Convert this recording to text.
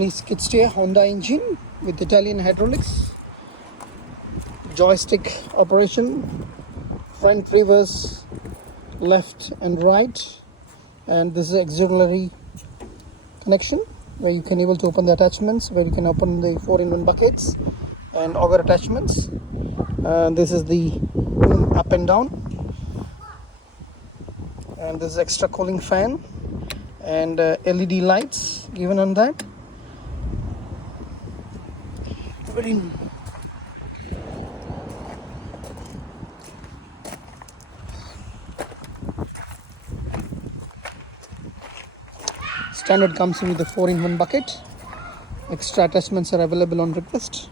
Mini Skid steer Honda engine with Italian hydraulics, joystick operation, front, reverse, left and right, and this is auxiliary connection where you can able to open the attachments, where you can open the 4-in-1 buckets and auger attachments. This is the boom up and down, and this is extra cooling fan and LED lights given on that. Very standard comes in with a 4-in-1 bucket. Extra attachments are available on request.